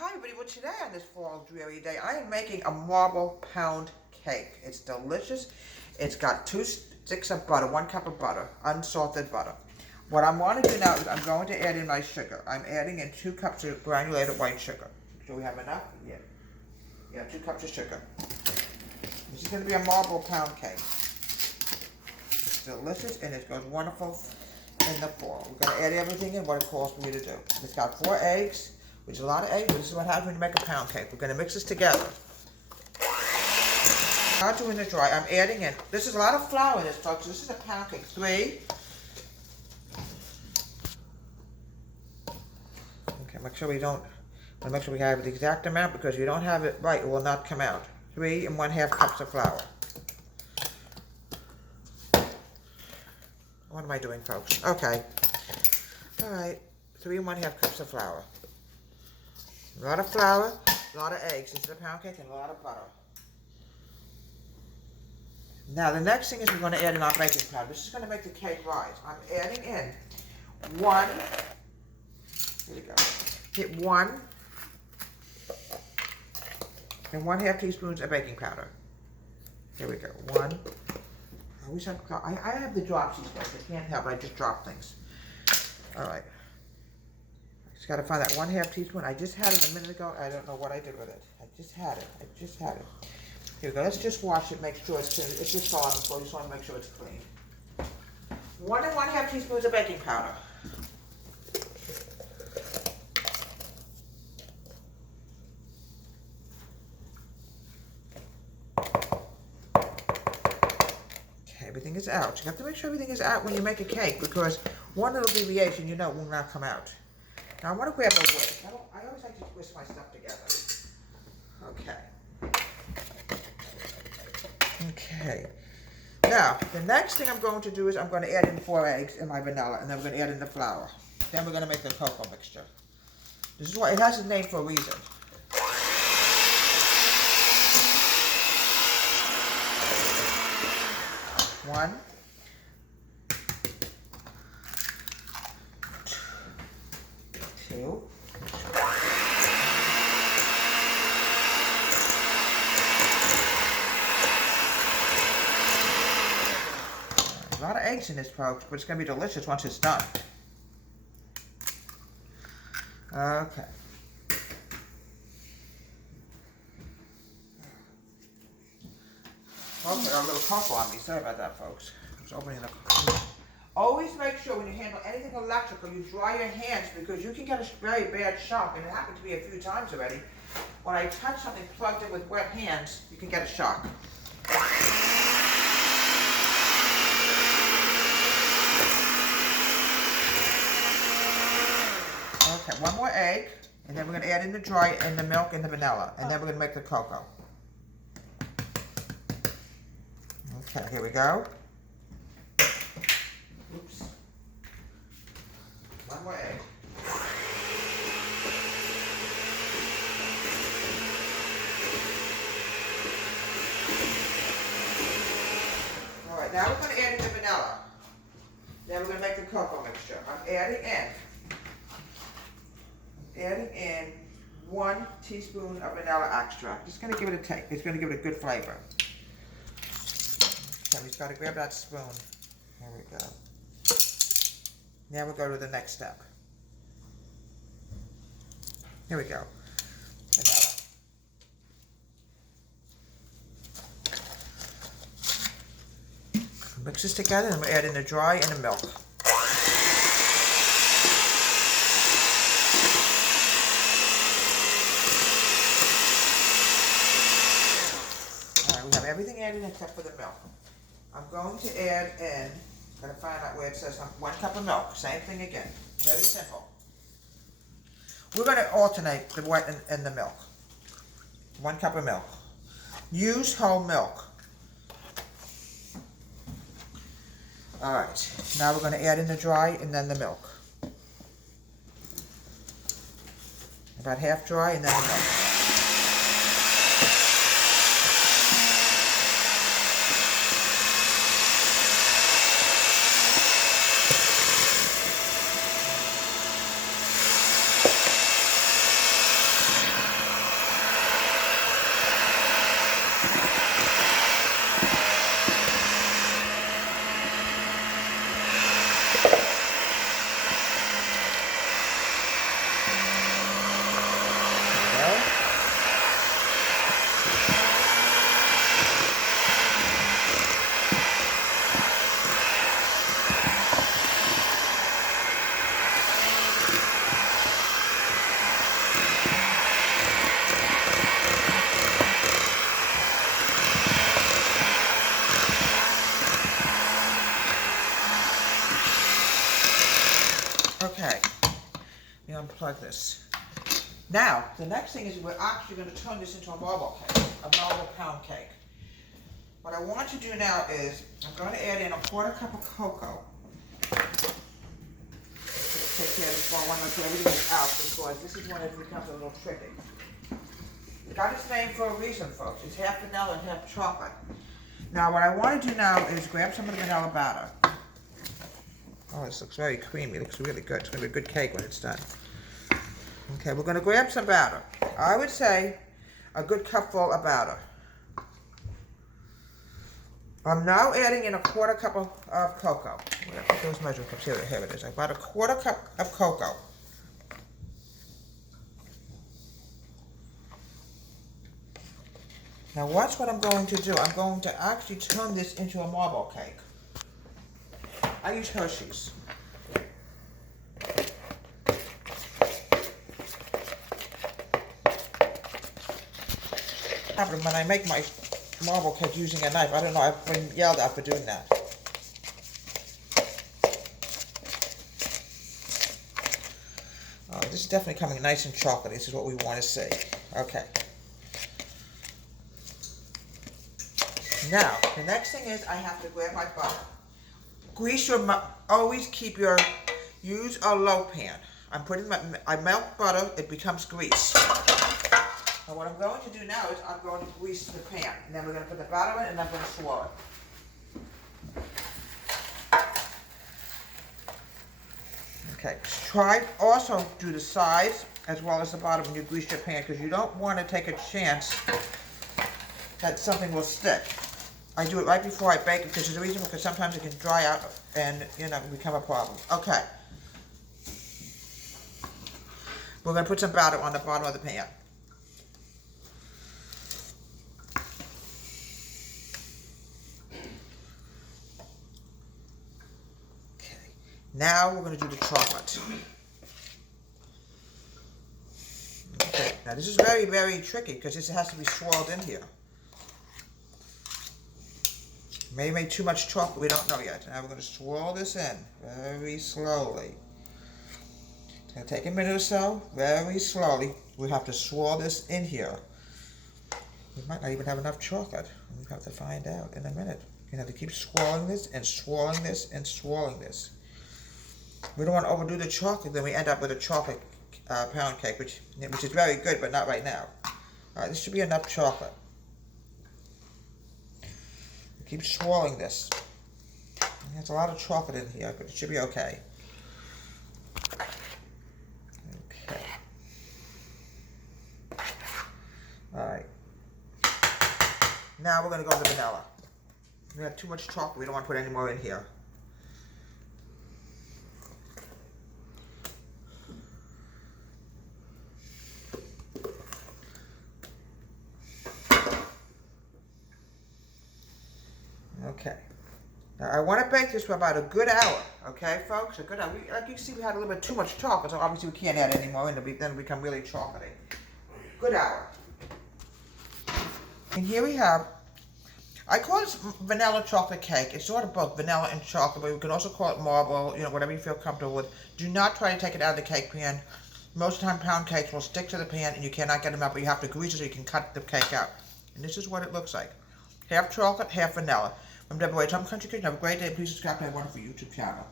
Hi everybody, well today on this fall dreary day, I am making a marble pound cake. It's delicious. It's got 2 sticks of butter, 1 cup of butter, unsalted butter. What I want to do now is I'm going to add in my sugar. I'm adding in 2 cups of granulated white sugar. Do we have enough? Yeah, 2 cups of sugar. This is going to be a marble pound cake. It's delicious and it goes wonderful in the fall. We're going to add everything in what it calls for me to do. It's got 4 eggs, which is a lot of eggs, but this is what happens when you make a pound cake. We're going to mix this together. Now doing the dry, I'm adding in, this is a lot of flour in this, folks. This is a pound cake. 3. Okay, make sure we don't, make sure we have the exact amount, because if you don't have it right, it will not come out. 3 1/2 cups of flour. What am I doing, folks? Okay. All right. 3 1/2 cups of flour. A lot of flour, a lot of eggs. This is a pound cake, and a lot of butter. Now, the next thing is we're going to add in our baking powder. This is going to make the cake rise. I'm adding in 1, here we go, hit 1 and 1/2 teaspoons of baking powder. Here we go, 1. I have the dropsies, guys. I can't help it. I just drop things. All right. Just got to find that 1/2 teaspoon. I just had it a minute ago. I don't know what I did with it. I just had it. Here we go. Let's just wash it, make sure it's clean. It's just saw it before. Just want to make sure it's clean. 1 1/2 teaspoons of baking powder. Everything is out. You have to make sure everything is out when you make a cake, because one little deviation, you know, will not come out. Now I want to grab a whisk. I always like to whisk my stuff together. Okay. Now, the next thing I'm going to do is I'm going to add in 4 eggs in my vanilla, and then we're going to add in the flour. Then we're going to make the cocoa mixture. This is why it has a name for a reason. 1, 2, a lot of eggs in this, folks, but it's going to be delicious once it's done. Okay. Okay, got a little cocoa on me. Sorry about that, folks. I was opening the cocoa. Always make sure when you handle anything electrical, you dry your hands, because you can get a very bad shock, and it happened to me a few times already. When I touch something plugged in with wet hands, you can get a shock. Okay, 1 more egg, and then we're going to add in the dry and the milk and the vanilla, and then we're going to make the cocoa. Okay, here we go. Oops. 1 more egg. All right, now we're going to add in the vanilla. Then we're going to make the cocoa mixture. I'm adding in 1 teaspoon of vanilla extract. It's going to give it a taste. It's going to give it a good flavor. So we just got to grab that spoon. There we go. Now we'll go to the next step. Here we go. Vanilla. Mix this together, and we'll add in the dry and the milk. All right, we have everything added except for the milk. I'm going to add in, I'm going to find out where it says 1 cup of milk. Same thing again. Very simple. We're going to alternate the wet and the milk. 1 cup of milk. Use whole milk. All right. Now we're going to add in the dry and then the milk. About half dry and then the milk. like this. Now, the next thing is we're actually going to turn this into a marble cake, a marble pound cake. What I want to do now is, I'm going to add in a 1/4 cup of cocoa. Take care of this small one until everything is out, because this is when it becomes a little tricky. It got its name for a reason, folks. It's half vanilla and half chocolate. Now, what I want to do now is grab some of the vanilla batter. Oh, this looks very creamy. It looks really good. It's going to be a good cake when it's done. Okay, we're going to grab some batter. I would say a good cupful of batter. I'm now adding in a 1/4 cup of cocoa. Where did I put those measuring cups? Here it is. I bought a 1/4 cup of cocoa. Now watch what I'm going to do. I'm going to actually turn this into a marble cake. I use Hershey's. When I make my marble cake using a knife, I don't know, I've been yelled at for doing that. Oh, this is definitely coming nice and chocolatey. This is what we want to see. Okay. Now, the next thing is I have to grab my butter. Grease your, always use a low pan. I melt butter, it becomes grease. Now what I'm going to do now is I'm going to grease the pan. And then we're going to put the batter in and I'm going to swirl it. Okay, try also do the sides as well as the bottom when you grease your pan, because you don't want to take a chance that something will stick. I do it right before I bake it because there's a reason, because sometimes it can dry out and, become a problem. Okay. We're going to put some batter on the bottom of the pan. Okay. Now we're going to do the chocolate. Okay. Now this is very, very tricky because this has to be swirled in here. May make too much chocolate, we don't know yet. Now we're going to swirl this in very slowly. It's going to take a minute or so, very slowly. We have to swirl this in here. We might not even have enough chocolate. We have to find out in a minute. You have to keep swirling this and swirling this and swirling this. We don't want to overdo the chocolate, then we end up with a chocolate pound cake, which is very good, but not right now. All right, this should be enough chocolate. Keep swirling this. There's a lot of chocolate in here, but it should be okay. Okay. Alright. Now we're going to go to the vanilla. We have too much chocolate. We don't want to put any more in here. Okay. Now I want to bake this for about a good hour. Okay, folks? A good hour. Like you see, we had a little bit too much chocolate, so obviously we can't add any more, and then it'll become really chocolatey. Good hour. And here we have, I call this vanilla chocolate cake. It's sort of both vanilla and chocolate, but we can also call it marble, whatever you feel comfortable with. Do not try to take it out of the cake pan. Most of the time, pound cakes will stick to the pan, and you cannot get them out, but you have to grease it so you can cut the cake out. And this is what it looks like. Half chocolate, half vanilla. I'm Deborah White, Tom Country Kitchen. Have a great day. Please subscribe to my wonderful YouTube channel.